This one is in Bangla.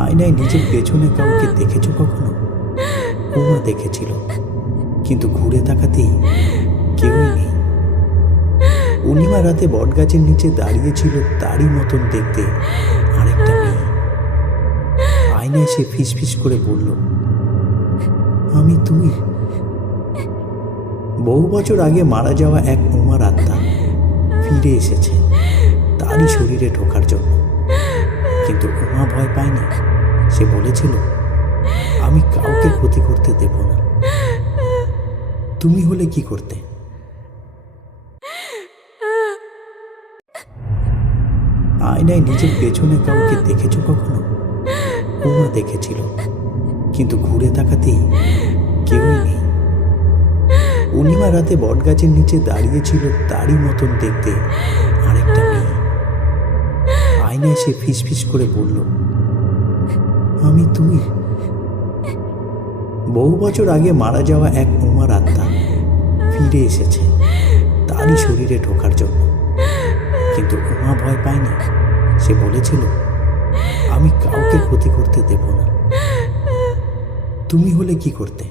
আয়নায় নিজের পেছনে কাউকে দেখেছো কখনো? উমা দেখেছিল, কিন্তু ঘুরে তাকাতেই কেউই নেই। পূর্ণিমা রাতে বটগাছের নিচে দাঁড়িয়েছিল তারই মতন দেখতে আরেকটা মেয়ে। আয়নায় সে ফিসফিস করে বলল, আমি তুমি। বহু বছর আগে মারা যাওয়া এক উমার আত্মা ফিরে এসেছে তারই শরীরে ঢোকার জন্য। কিন্তু উমা ভয় পায়নি। সে বলেছিল, আমি কাউকে ক্ষতি করতে দেব না। তুমি হলে কি করতে? আয়নায় নিজের পেছনে কাউকে দেখেছো কখনো? উমা দেখেছিল, কিন্তু ঘুরে তাকাতেই কেউই নেই। পূর্ণিমা রাতে বটগাছের নিচে দাঁড়িয়েছিল তারই মতন দেখতে আরেকটা মেয়ে। আয়নায় সে ফিসফিস করে বলল, আমি তুমি। বহু বছর আগে মারা যাওয়া এক উমার আত্মা ফিরে এসেছে তারই শরীরে ঢোকার জন্য। কিন্তু উমা ভয় পায়নি। সে বলেছিল, আমি কাউকে ক্ষতি করতে দেব না। তুমি হলে কি করতে?